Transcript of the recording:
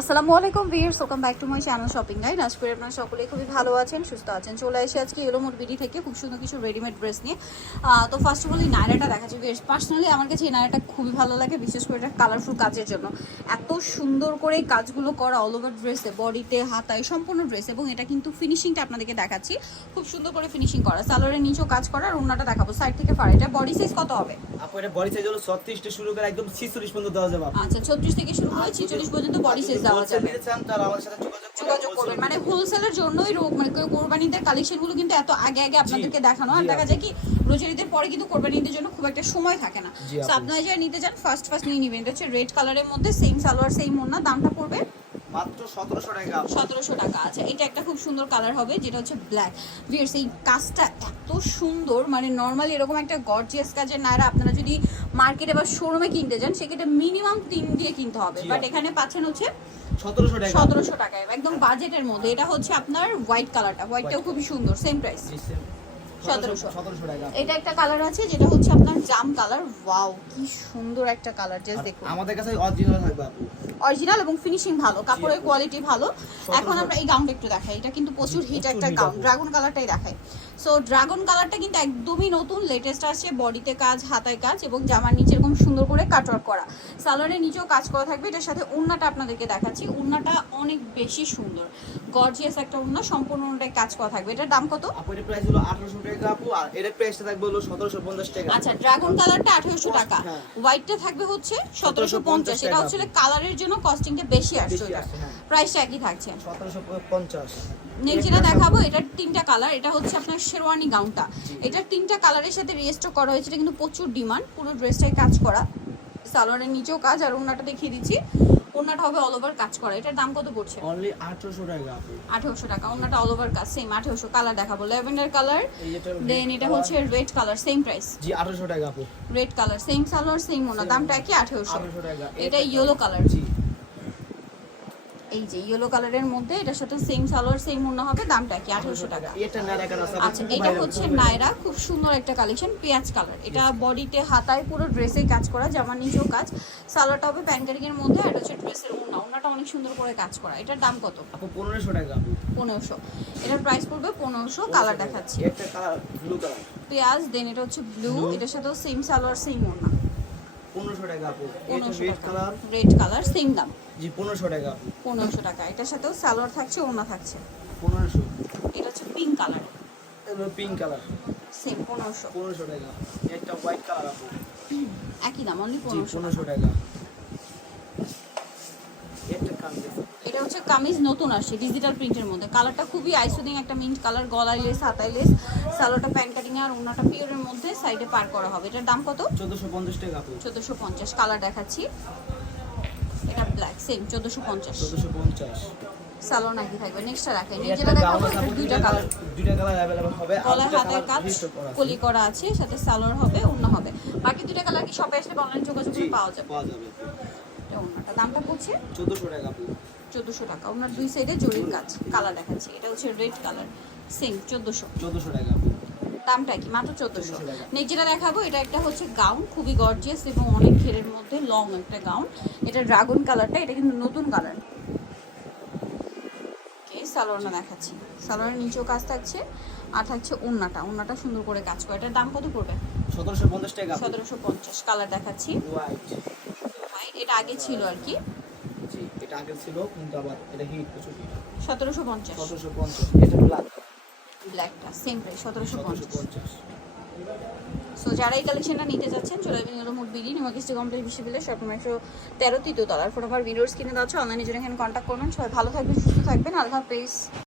আসসালামু আলাইকুম viewers welcome back to my channel shopping guide. আজ করে আপনারা সকলেই খুবই ভালো আছেন সুস্থ আছেন। চলে এসে আজকে এলোমোর বিডি থেকে খুব সুন্দর কিছু রেডিমেড ড্রেস নিয়ে। তো ফার্স্ট অফ অল এই নায়রাটা দেখাচ্ছি ভিয়ার্স পার্সোনালি আমার কাছে এই নায়রাটা খুবই ভালো লাগে বিশেষ করে এটা কালারফুল কাজের জন্য। এত সুন্দর করে কাজগুলো করা অল ওভার ড্রেসে বডিতে হাতায় সম্পূর্ণ ড্রেস এবং এটা কিন্তু ফিনিশিংটা আপনাদেরকে দেখাচ্ছি। খুব সুন্দর করে ফিনিশিং করা। সালোয়ারের নিচেও কাজ করা আর ওনাটা দেখাবো। সাইড থেকে ফার এটা বডি সাইজ কত হবে? আপু এটা বডি সাইজ হলো 36 টা শুরু করে একদম 46 পর্যন্ত দেওয়া যাবে। আচ্ছা ছত্রিশ থেকে শুরু করে ছিচল্লিশ পর্যন্ত বডি সাইজ যাবে। যোগাযোগ করবেন মানে হোলসেলের জন্যই রোগ মানে কোরবানিদের কালেকশনগুলো কিন্তু এত আগে আগে আপনাদেরকে দেখানো আর দেখা যায় কি রোজারিদের পরে কিন্তু কোরবানিদের জন্য খুব একটা সময় থাকে না। তো আপনারা যারা নিতে চান ফার্স্ট ফার্স্ট নিয়ে নেবেন। এটা হচ্ছে রেড কালারের মধ্যে সেম সালোয়ার সেম ওড়না দামটা পড়বে মাত্র 1700 টাকা। আচ্ছা এটা একটা খুব সুন্দর কালার হবে যেটা হচ্ছে ব্ল্যাক ভিয়ার্স এই কাজটা এত সুন্দর মানে নর্মালি এরকম একটা গর্জিয়াস কাজের নায়রা আপনারা যদি মার্কেটে বা শোরুমে কিনতে যান সেক্ষেত্রে মিনিমাম তিন দিয়ে কিনতে হবে। বাট এখানে পাচ্ছেন হচ্ছে 1700 সতেরোশো টাকায় একদম বাজেটের মধ্যে। এটা হচ্ছে আপনার হোয়াইট কালারটা হোয়াইটটাও খুবই সুন্দর সেম প্রাইস জি, same। 1700 1700 টাকা। আপু। এটা একটা কালার আছে যেটা হচ্ছে আপনার জাম কালার ওয়াও কি সুন্দর একটা কালার জাস্ট দেখুন। আমাদের কাছে অরিজিনাল থাকবে আপু। অরিজিনাল এবং ফিনিশিং ভালো কাপড়ের কোয়ালিটি ভালো। এখন আমরা এই গাউনটা একটু দেখাই এটা কিন্তু প্রচুর হিট একটা গাউন ড্রাগন কালারটাই দেখাই। সো ড্রাগন কালারটা কিন্তু একদমই নতুন লেটেস্ট আসছে বডিতে কাজ হাতায় কাজ এবং জামার নিচে এরকম সুন্দর করে কাটওয়ার্ক করা। সালোয়ারের নিচেও কাজ করা থাকবে এটার সাথে উন্নাটা আপনাদেরকে দেখাচ্ছি। উন্নাটা অনেক বেশি সুন্দর। গর্জিয়াস একটা উন্না সম্পূর্ণ উন্নাটায় কাজ করা থাকবে। এটার দাম কত? এর প্রাইস হলো 1800 টাকা আপু। আর এর প্রাইসটা থাকবে হলো 1750 টাকা। আচ্ছা ড্রাগন কালারটা আঠারোশো টাকা। হ্যাঁ। হোয়াইটটা থাকবে হচ্ছে সতেরোশো পঞ্চাশ। 1750 এটা হচ্ছে কালারের জন্য কস্টিংটা বেশি আসছে বেশি আসছে, হ্যাঁ। প্রাইসটা একই থাকছে। 1750 নেক্সট দেখাবো এটার তিনটা কালার এটা হচ্ছে আপনার শেরওয়ানি গাউনটা এটার তিনটা কালারের সাথে রেজিস্টার করা হয়েছে এটা কিন্তু প্রচুর ডিমান্ড পুরো ড্রেসটাই কাজ করা। সালোয়ারের নিচেও কাজ আর ওনাটা দেখিয়ে দিচ্ছি। ওনাটা হবে অল ওভার কাজ করা। এটার দাম কত পড়ছে? অনলি 1800 টাকা আপু। আঠেরোশো টাকা ওনাটা অল ওভার কাজ সেম আঠেরোশো। কালার দেখাবো। ল্যাভেন্ডার কালার দেন এটা হচ্ছে রেড কালার সেম প্রাইস জি 1800 টাকা আপু। Red colour same salwar same ওনা দামটা একই আঠেরোশো। 1800 টাকা। এটা ইয়েলো কালার জি। এই যে ইয়েলো কালারের মধ্যে এটার সাথে সেম সালোয়ার সেম ওনা হবে দামটা কি আঠেরোশো টাকা? আচ্ছা এটা হচ্ছে নায়রা খুব সুন্দর একটা কালেকশন পেঁয়াজ কালার এটা বডিতে হাতায় পুরো ড্রেসে কাজ করা জামার নিচেও কাজ। সালোয়ারটা হবে প্যান্টারিং এর মধ্যে আর হচ্ছে ড্রেসের ওনা ওনাটা অনেক সুন্দর করে কাজ করা। এটার দাম কত? আপু 1500 টাকা পনেরোশো। এটার প্রাইস পড়বে পনেরোশো কালার দেখাচ্ছি। একটা কালার ব্লু কালার পেঁয়াজ দেন এটা হচ্ছে ব্লু এটার সাথেও সেম সালোয়ার সেম ওনা 1500 টাকা আপু। এটা red colour red colour same দাম। জি 1500 টাকা। আপু পনেরোশো টাকা। এটার সাথেও সালোয়ার থাকছে ওনা থাকছে। 1500 এটা হচ্ছে পিঙ্ক কালার এটা পিঙ্ক কালার সেম পনেরোশো। 1500 টাকা। একটা হোয়াইট কালার আপু। একই দাম অনলি জি পনেরোশো 1500 টাকা একটা কালার এটা হচ্ছে কামিজ নতুন আসছে ডিজিটাল প্রিন্টের মধ্যে কালারটা খুবই আইসোদিং একটা মিন্ট কালার গলায় লেস হাতায় লেস সালোটা প্যান্ট কাটিং আর ওনাটা পিওরের মধ্যে সাইডে পার করা হবে এটার দাম কত 1450 টাকা আপু চোদ্দোশো পঞ্চাশ কালার দেখাচ্ছি এটা ব্ল্যাক সেম চোদ্দোশো পঞ্চাশ 1450 সালোয়ার নাকি থাকবে নেক্সটটা রাখেন এই যেটা একটা দেখাবো গাউন আছে এটা আপু, দুইটা কালার দুইটা কালার अवेलेबल হবে আর গলায় দুইটা হাতের কালার কাজ লিস্ট করা আছে কলি করা আছে সাথে সালোয়ার হবে অন্য হবে বাকি দুইটা কালার কি শপে আসলে অনলাইন যোগাযোগ জি করে পাওয়া যাবে পাওয়া যাবে এটা অন্যটা দামটা পড়ছে 1400 টাকা আপু চোদ্দোশো টাকা। ওনার দুই সাইডে জরির কাজ কালার দেখাচ্ছি। এটা হচ্ছে রেড কালার সেম চোদ্দোশো। 1400 টাকা দামটা কি? মাত্র চোদ্দোশো। 1400 নেক্সট যেটা দেখাবো এটা একটা হচ্ছে গাউন খুবই গর্জিয়াস এবং অনেক ঘেরের মধ্যে লং একটা গাউন এটা ড্রাগন কালারটা এটা কিন্তু নতুন কালার সালোয়ারটা দেখাচ্ছি। সালোয়ারের নিচেও কাজ থাকছে আর থাকছে ওন্নাটা ওন্নাটা সুন্দর করে কাজ করে। এটার দাম কত পড়বে? 1750 টাকা সতেরোশো পঞ্চাশ কালার দেখাচ্ছি। হোয়াইট এটা আগে ছিল আর কি। এটা আগে ছিল কিন্তু আবার এটা হিট প্রচুর হিট সতেরোশো পঞ্চাশ। 1750 এটা ব্ল্যাক ব্ল্যাকটা সেম প্রাইস সতেরোশো পঞ্চাশ। 1750 সো যারা এই কালেকশনটা নিতে যাচ্ছেন চলে যাবেন মুড মোট কমপ্লেক্স বিশ্ববিদ্যালয় শপ নম্বর একশো তেরো তৃতীয় তলার। ফোন নাম্বার ভিডিওস কিনে দেওয়া হচ্ছে অনলাইনে জন্য এখানে কন্ট্যাক্ট করবেন সবাই ভালো থাকবেন সুস্থ থাকবেন। আল্লাহ হাফেজ।